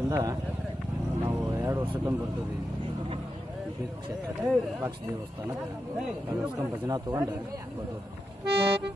ಇರೋದ್ರಿಂದ ನಾವು ಎರಡು ವರ್ಷಕ್ಕೊಮ್ಮೆ ಬರ್ತೀವಿ. ಕ್ಷೇತ್ರ ಕ್ಷೇತ್ರಕ್ಕೆ ಬಾಕ್ಷ ದೇವಸ್ಥಾನಕ್ಕೆ ಎರಡು ವರ್ಷಕ್ಕೊಮ್ಮೆ ಭಜನಾ ತೊಗೊಂಡು ಬರ್ತೀವಿ.